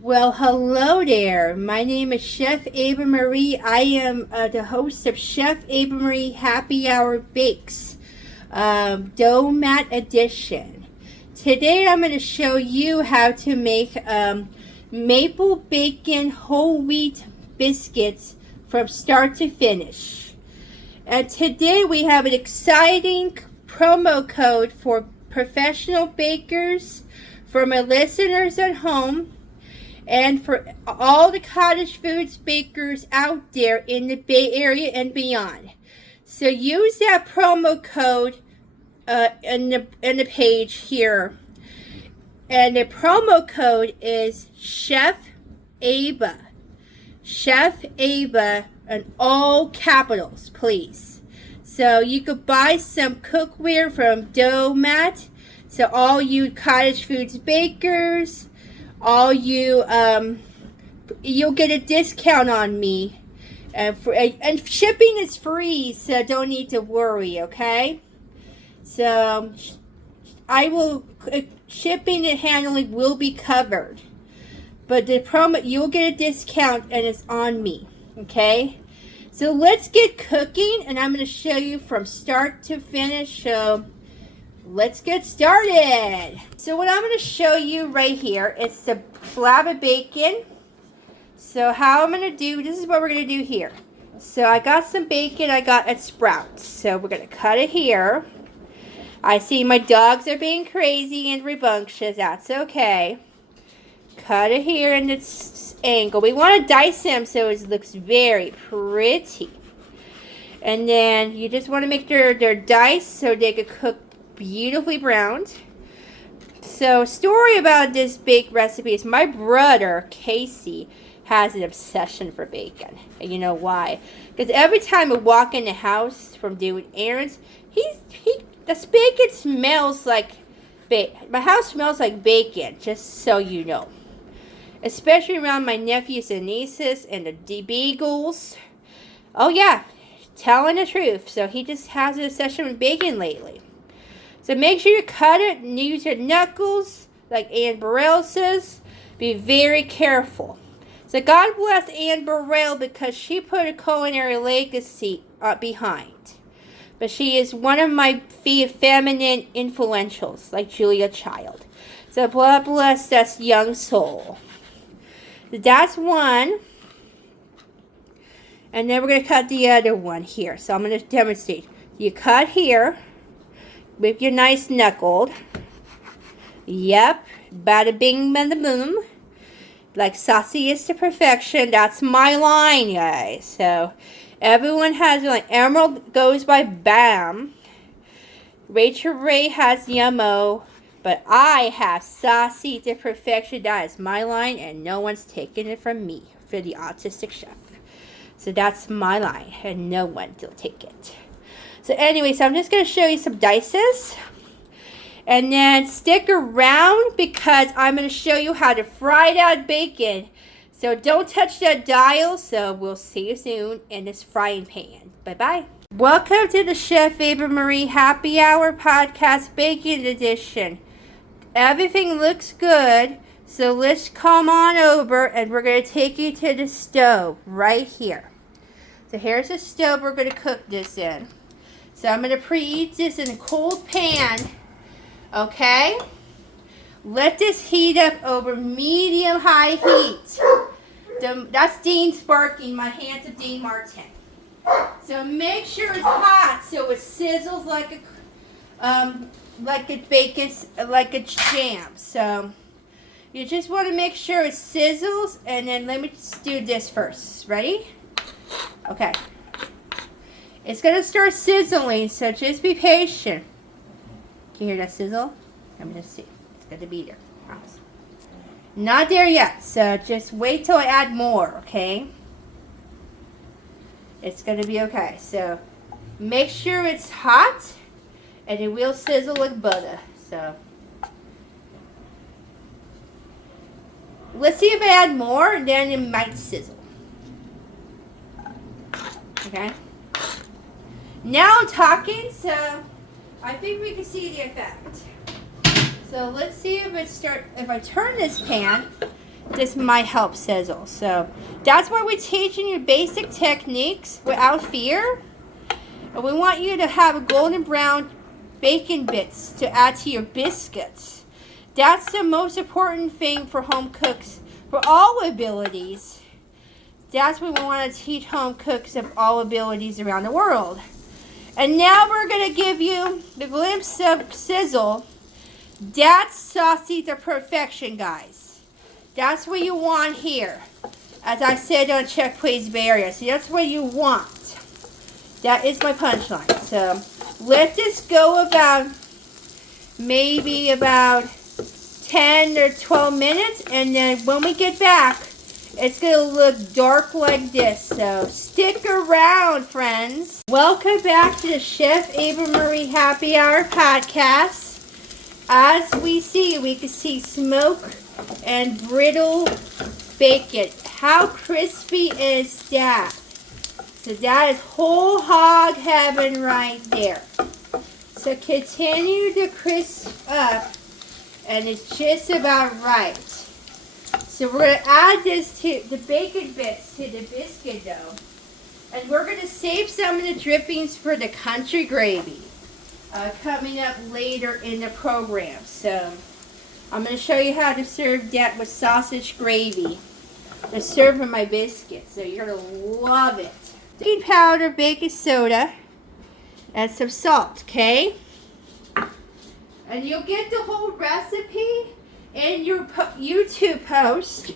Well, hello there. My name is Chef Ava Marie. I am the host of Chef Ava Marie Happy Hour Bakes, doughmat edition. Today I'm going to show you how to make maple bacon whole wheat biscuits from start to finish. And today we have an exciting promo code for professional bakers, for my listeners at home, and for all the cottage foods bakers out there in the Bay Area and beyond. So use that promo code in the page here. And the promo code is Chef Ava. Chef Ava in all capitals, please. So you could buy some cookware from doughmat. So all you cottage foods bakers, all you, you'll get a discount on me. And shipping is free, so don't need to worry, okay? So shipping and handling will be covered. But the promo, you'll get a discount and it's on me, okay? So let's get cooking, and I'm going to show you from start to finish. So let's get started. So what I'm going to show you right here is the slab of bacon. So how I'm going to do, this is what we're going to do here. So I got some bacon I got at Sprouts. So we're going to cut it here. I see my dogs are being crazy and rambunctious. That's okay. Cut it here in this angle. We want to dice them so it looks very pretty. And then you just want to make sure they're diced so they can cook beautifully browned. So story about this bake recipe is my brother Casey has an obsession for bacon, and you know why? Because every time I walk in the house from doing errands, the bacon smells like my house smells like bacon, just so you know. Especially around my nephews and nieces and the beagles. Oh yeah, telling the truth. So he just has an obsession with bacon lately. So make sure you cut it and use your knuckles, like Anne Burrell says. Be very careful. So God bless Anne Burrell because she put a culinary legacy behind. But she is one of my feminine influentials, like Julia Child. So God bless that young soul. So that's one. And then we're going to cut the other one here. So I'm going to demonstrate. You cut here with your nice knuckled. Yep. Bada bing, bada boom. Like saucy is to perfection. That's my line, guys. So everyone has like Emerald goes by Bam. Rachel Ray has Yummo. But I have saucy to perfection. That is my line, and no one's taking it from me for the autistic chef. So that's my line, and no one will take it. So anyway, so I'm just going to show you some dices. And then stick around because I'm going to show you how to fry that bacon. So don't touch that dial. So we'll see you soon in this frying pan. Bye-bye. Welcome to the Chef Ava Marie Happy Hour Podcast Bacon Edition. Everything looks good. So let's come on over and we're going to take you to the stove right here. So here's the stove we're going to cook this in. So I'm going to preheat this in a cold pan. Okay? Let this heat up over medium-high heat. That's Dean sparking. My hands of Dean Martin. So make sure it's hot so it sizzles like a bacon, like a jam. So you just want to make sure it sizzles, and then let me just do this first. Ready? Okay. It's going to start sizzling, so just be patient. Can you hear that sizzle? Let me just see. It's going to be there. I promise. Not there yet, so just wait till I add more, okay? It's going to be okay. So make sure it's hot, and it will sizzle like butter. So let's see if I add more, then it might sizzle. Okay? Now I'm talking, so I think we can see the effect. So let's see if I turn this pan, this might help sizzle. So that's why we're teaching you basic techniques without fear. And we want you to have a golden brown bacon bits to add to your biscuits. That's the most important thing for home cooks for all abilities. That's what we want to teach home cooks of all abilities around the world. And now we're going to give you the glimpse of sizzle. That's sausage to perfection, guys. That's what you want here. As I said on Check Please Bay Area. So that's what you want. That is my punchline. So let this go about maybe about 10 or 12 minutes. And then when we get back, it's going to look dark like this. So stick around, friends. Welcome back to the Chef Ava Marie Happy Hour podcast. As we can see smoke and brittle bacon. How crispy is that? So that is whole hog heaven right there. So continue to crisp up, and it's just about right. So we're going to add this to the bacon bits to the biscuit dough. And we're going to save some of the drippings for the country gravy coming up later in the program. So I'm going to show you how to serve that with sausage gravy to serve in my biscuits. So you're going to love it. Baking powder, baking soda, and some salt, okay? And you'll get the whole recipe in your YouTube post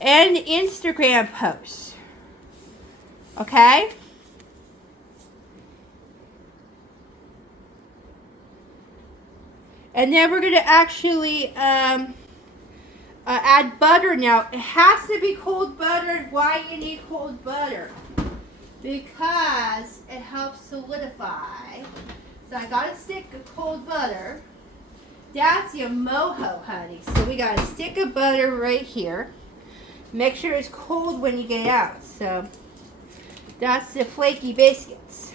and Instagram post. Okay? And then we're going to actually add butter now. It has to be cold butter. Why you need cold butter? Because it helps solidify. So I got a stick of cold butter. That's your mojo, honey. So we got a stick of butter right here. Make sure it's cold when you get it out. So that's the flaky biscuits.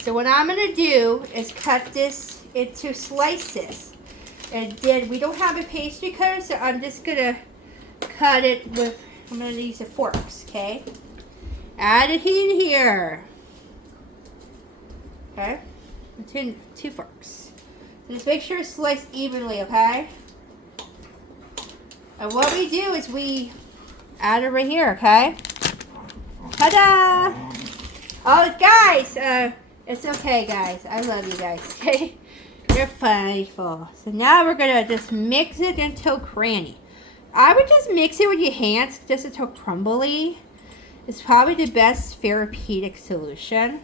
So what I'm going to do is cut this into slices. And then we don't have a pastry cutter, so I'm just going to cut it with, I'm going to use the forks, okay? Add it in here. Okay? Two forks. So just make sure it's sliced evenly, okay? And what we do is we add it right here, okay? Ta-da! Oh, guys, it's okay, guys. I love you guys, okay? You're faithful. So now we're going to just mix it until cranny. I would just mix it with your hands just until crumbly. It's probably the best therapeutic solution.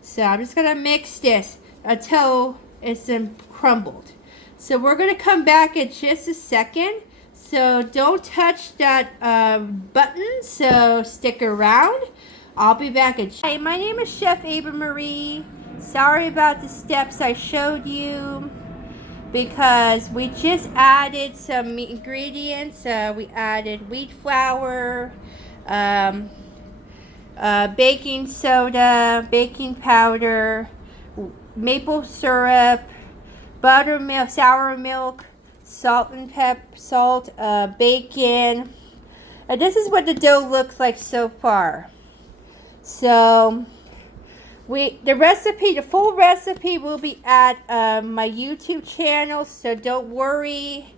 So I'm just going to mix this until it's crumbled. So we're going to come back in just a second. So don't touch that button. So stick around. I'll be back in. Hey, my name is Chef Ava Marie. Sorry about the steps I showed you because we just added some ingredients. We added wheat flour, baking soda, baking powder, maple syrup, buttermilk, sour milk, salt and bacon. And this is what the dough looks like so far. So the full recipe will be at my YouTube channel, so don't worry.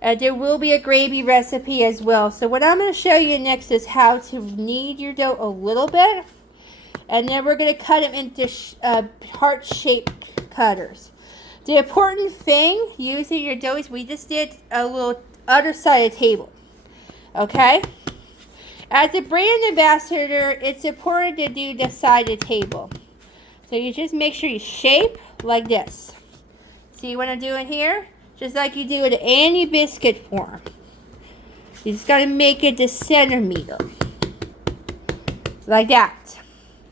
There will be a gravy recipe as well. So what I'm going to show you next is how to knead your dough a little bit. And then we're going to cut them into heart-shaped cutters. The important thing using your dough is we just did a little other side of the table. Okay? As a brand ambassador, it's important to do the side of the table. So you just make sure you shape like this. See what I'm doing here? Just like you do with any biscuit form. You just got to make it the centimeter. Like that.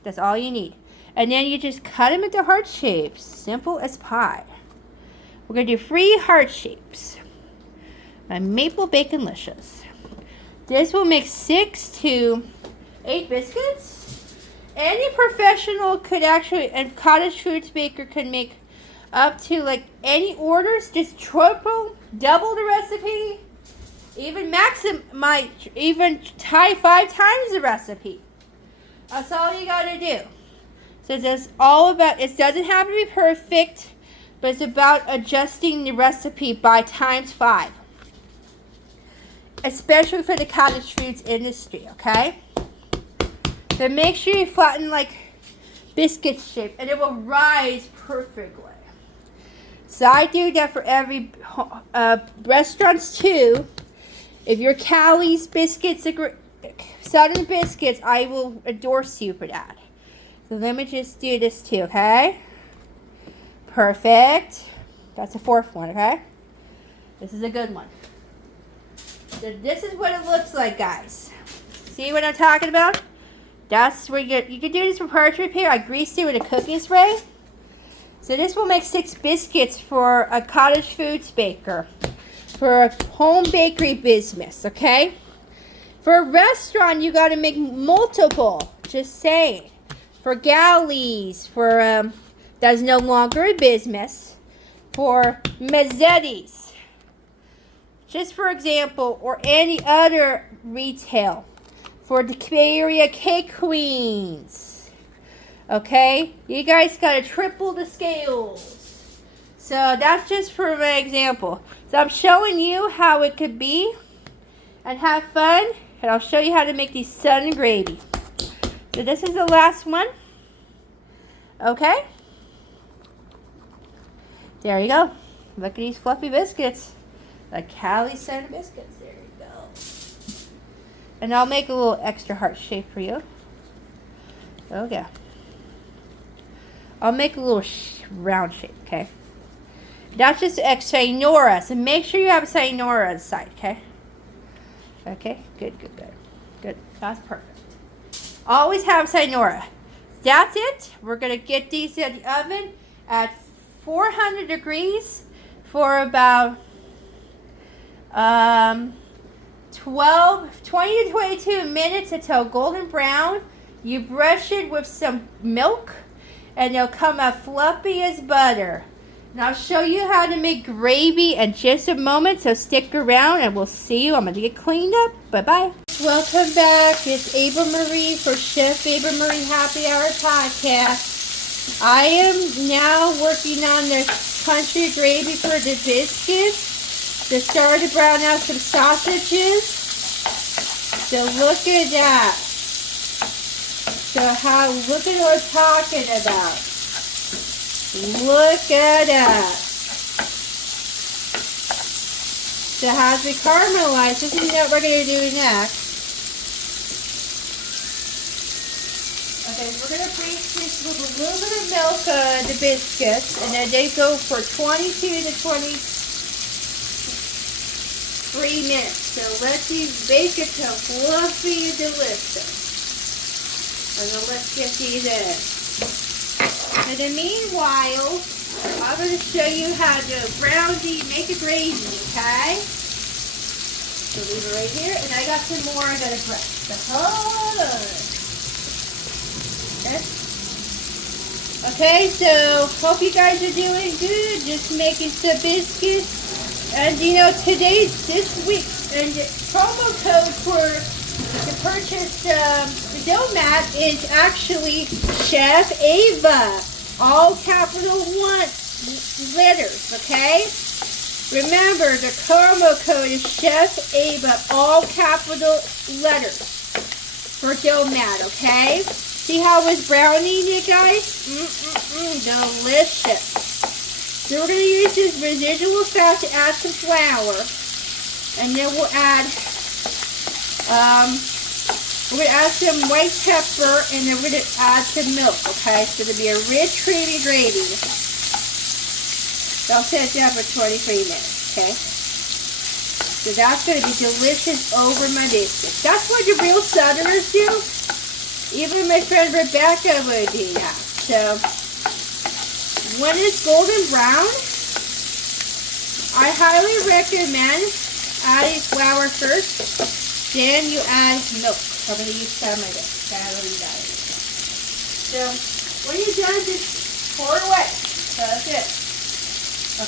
That's all you need. And then you just cut them into heart shapes. Simple as pie. We're going to do 3 heart shapes. My maple baconlicious. This will make 6 to 8 biscuits. Any professional could actually, and cottage foods baker could make up to like any orders. Just double the recipe. Even even try 5 times the recipe. That's all you gotta do. So it's all about, it doesn't have to be perfect, but it's about adjusting the recipe by times 5. Especially for the cottage foods industry, okay? So make sure you flatten like biscuit shape and it will rise perfectly. So I do that for every restaurants too. If your Callie's biscuits, Southern biscuits, I will endorse you for that. So let me just do this too, okay? Perfect. That's the 4th one, okay? This is a good one. So this is what it looks like, guys. See what I'm talking about? That's where you can do this for parchment paper. I greased it with a cooking spray. So this will make 6 biscuits for a cottage foods baker. For a home bakery business, okay? For a restaurant, you got to make multiple. Just saying. For galleys, for that's no longer a business. For mezzetis, just for example, or any other retail. For the Bay Area cake queens, okay? You guys got to triple the scales. So that's just for an example. So I'm showing you how it could be and have fun. And I'll show you how to make these Southern gravy. So this is the last one. Okay. There you go. Look at these fluffy biscuits. The Cali Southern biscuits. There you go. And I'll make a little extra heart shape for you. Okay. I'll make a little round shape, okay? That's just sayonara. So make sure you have a sayonara on the side, okay? Okay, good. That's perfect. Always have sayonara. That's it. We're going to get these in the oven at 400 degrees for about 20 to 22 minutes until golden brown. You brush it with some milk and they'll come out fluffy as butter. And I'll show you how to make gravy in just a moment, so stick around and we'll see you. I'm going to get cleaned up. Bye-bye. Welcome back. It's Ava Marie for Chef Ava Marie Happy Hour Podcast. I am now working on the country gravy for the biscuits. Just started to brown out some sausages. So look at that. So look at what I'm talking about. Look at that. So as we caramelize, this is what we're going to do next. Okay, we're going to freeze this with a little bit of milk, the biscuits, and then they go for 22 to 23 minutes. So let these biscuits become fluffy and delicious. And then let's get these in. In the meanwhile, I'm going to show you how to make a gravy, okay? So leave it right here, and I got some more I got to brush. So hold on. Okay, so hope you guys are doing good. Just making some biscuits. And this week, and the promo code to purchase the doughmat is actually Chef Ava. All capital letters, okay? Remember, the promo code is Chef Ava, all capital letters for doughmat, okay? See how it's browning it, guys? Delicious. So we're going to use this residual fat to add some flour. And then we'll add some white pepper, and then we're going to add some milk, okay? So it'll be a rich, creamy gravy. So I'll set it down for 23 minutes, okay? So that's going to be delicious over my biscuits. That's what the real Southerners do. Even my friend Rebecca would do that. So when it's golden brown, I highly recommend adding flour first. Then you add milk. I'm going to use some of this. So when you're done, just pour it away. So that's it.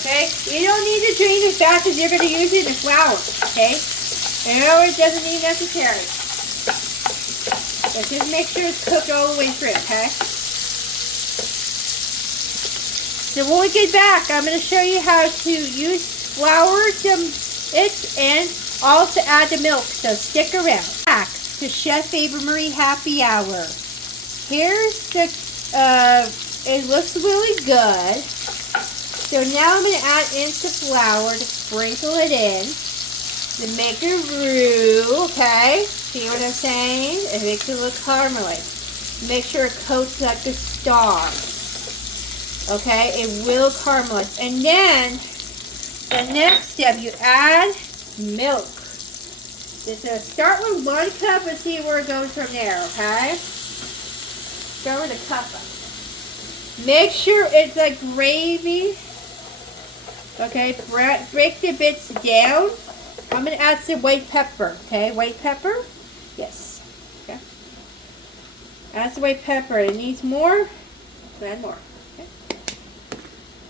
Okay? You don't need to drain it fast because you're going to use it in flour. Okay? No, it doesn't need necessary. But just make sure it's cooked all the way through, okay? So when we get back, I'm going to show you how to use flour and also add the milk. So stick around. Back to Chef Ava Marie Happy Hour. Here's the, it looks really good. So now I'm going to add in some flour to sprinkle it in. To make a roux, okay? See what I'm saying? It makes it look caramely. Make sure it coats like a star. Okay? It will caramelize. And then, the next step, you add milk. Just start with 1 cup and see where it goes from there, okay? Start with a cup. Make sure it's like gravy. Okay? Break the bits down. I'm going to add some white pepper, okay? White pepper? Yes. Okay. Add some white pepper. It needs more. Add more. Okay.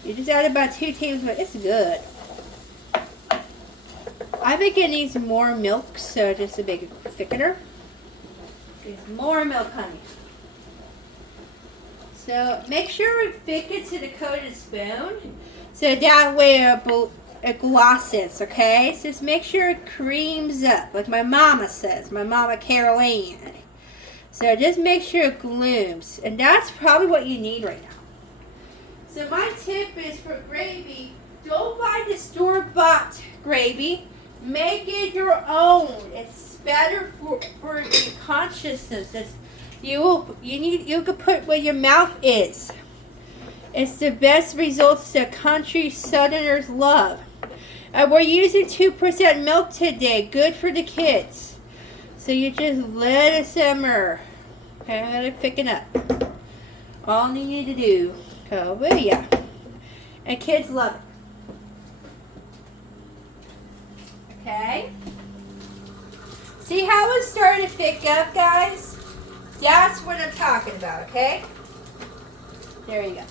You just add about 2 tablespoons. It's good. I think it needs more milk, so just a big thickener. There's more milk, honey. So make sure it thickens to the coated spoon, so that way it glosses, okay? So just make sure it creams up, like my mama says, my mama Caroline. So just make sure it glooms, and that's probably what you need right now. So my tip is for gravy, don't buy the store-bought gravy. Make it your own. It's better for your consciousness. You can put where your mouth is. It's the best results that country southerners love. We're using 2% milk today. Good for the kids. So you just let it simmer. Okay, let it thicken up. All you need to do. Oh, yeah. And kids love it. Okay. See how it's starting to thick up, guys? That's what I'm talking about, okay? There you go.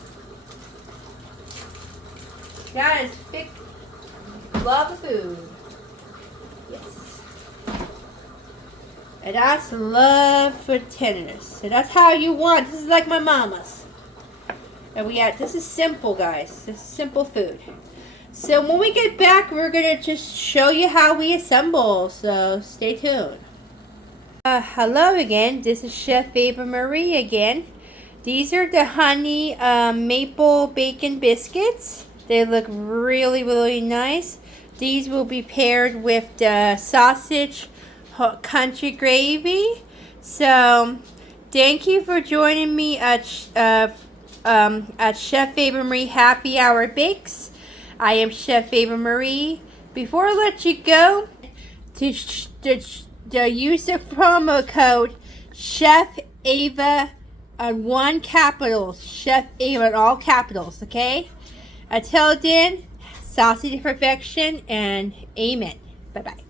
That is thick. Love food. Yes. And that's love for tenderness. So that's how you want. This is like my mama's. And this is simple, guys. This is simple food. So when we get back, we're going to just show you how we assemble. So stay tuned. Hello again. This is Chef Ava Marie again. These are the honey maple bacon biscuits. They look really, really nice. These will be paired with the sausage country gravy. So thank you for joining me at Chef Ava Marie Happy Hour Bakes. I am Chef Ava Marie. Before I let you go, to use the promo code Chef Ava on 1 capital, Chef Ava in all capitals, okay? Until then, sausage to perfection and amen. Bye-bye.